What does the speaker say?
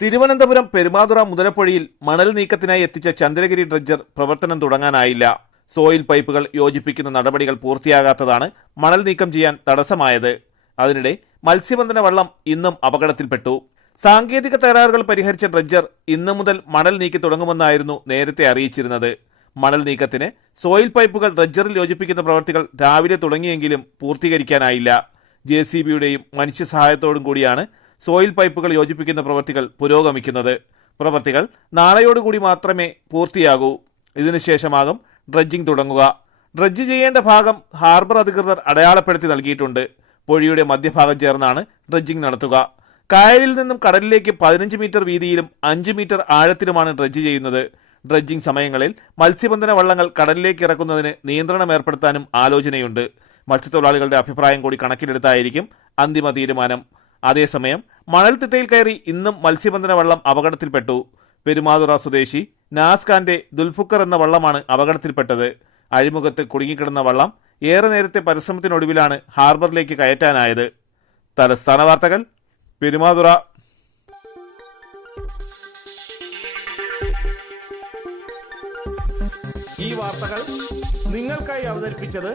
തിരുവനന്തപുരം പെരുമാതുറ മുതലപ്പൊഴിയിൽ മണൽ നീക്കത്തിനായി എത്തിച്ച ചന്ദ്രഗിരി ഡ്രഡ്ജർ പ്രവർത്തനം തുടങ്ങാനായില്ല. സോയിൽ പൈപ്പുകൾ യോജിപ്പിക്കുന്ന നടപടികൾ പൂർത്തിയാകാത്തതാണ് മണൽ നീക്കം ചെയ്യാൻ തടസ്സമായത്. അതിനിടെ മത്സ്യബന്ധന വള്ളം ഇന്നും അപകടത്തിൽപ്പെട്ടു. സാങ്കേതിക തകരാറുകൾ പരിഹരിച്ച ഡ്രഡ്ജർ ഇന്നു മുതൽ മണൽ നീക്കി തുടങ്ങുമെന്നായിരുന്നു നേരത്തെ അറിയിച്ചിരുന്നത്. മണൽ നീക്കത്തിന് സോയിൽ പൈപ്പുകൾ ഡ്രഡ്ജറിൽ യോജിപ്പിക്കുന്ന പ്രവർത്തികൾ രാവിലെ തുടങ്ങിയെങ്കിലും പൂർത്തീകരിക്കാനായില്ല. ജെ സി ബിയുടെയും മനുഷ്യസഹായത്തോടും കൂടിയാണ് സോയിൽ പൈപ്പുകൾ യോജിപ്പിക്കുന്ന പ്രവൃത്തികൾ പുരോഗമിക്കുന്നത്. പ്രവൃത്തികൾ നാളെയോടുകൂടി മാത്രമേ പൂർത്തിയാകൂ. ഇതിനുശേഷമാകും ഡ്രഡ്ജിംഗ് തുടങ്ങുക. ഡ്രഡ്ജ് ചെയ്യേണ്ട ഭാഗം ഹാർബർ അധികൃതർ അടയാളപ്പെടുത്തി നൽകിയിട്ടുണ്ട്. പുഴയുടെ മധ്യഭാഗം ചേർന്നാണ് ഡ്രഡ്ജിംഗ് നടത്തുക. കായലിൽ നിന്നും കടലിലേക്ക് പതിനഞ്ച് മീറ്റർ വീതിയിലും അഞ്ച് മീറ്റർ ആഴത്തിലുമാണ് ഡ്രഡ്ജ് ചെയ്യുന്നത്. ഡ്രഡ്ജിംഗ് സമയങ്ങളിൽ മത്സ്യബന്ധന വള്ളങ്ങൾ കടലിലേക്ക് ഇറക്കുന്നതിന് നിയന്ത്രണം ഏർപ്പെടുത്താനും ആലോചനയുണ്ട്. മത്സ്യത്തൊഴിലാളികളുടെ അഭിപ്രായം കൂടി കണക്കിലെടുത്തായിരിക്കും അന്തിമ തീരുമാനം. അതേസമയം മണൽത്തിട്ടയിൽ കയറി ഇന്നും മത്സ്യബന്ധന വള്ളം അപകടത്തിൽപ്പെട്ടു. പെരുമാതുറ സ്വദേശി നാസ്കാന്റെ ദുൽഫുക്കർ എന്ന വള്ളമാണ് അപകടത്തിൽപ്പെട്ടത്. അഴിമുഖത്ത് കുടുങ്ങിക്കിടന്ന വള്ളം ഏറെ നേരത്തെ പരിശ്രമത്തിനൊടുവിലാണ് ഹാർബറിലേക്ക് കയറ്റാനായത്. തലസ്ഥാന വാർത്തകൾ പെരുമാതുറ. ഈ വാർത്തകൾ നിങ്ങൾക്കായി അവതരിപ്പിച്ചത്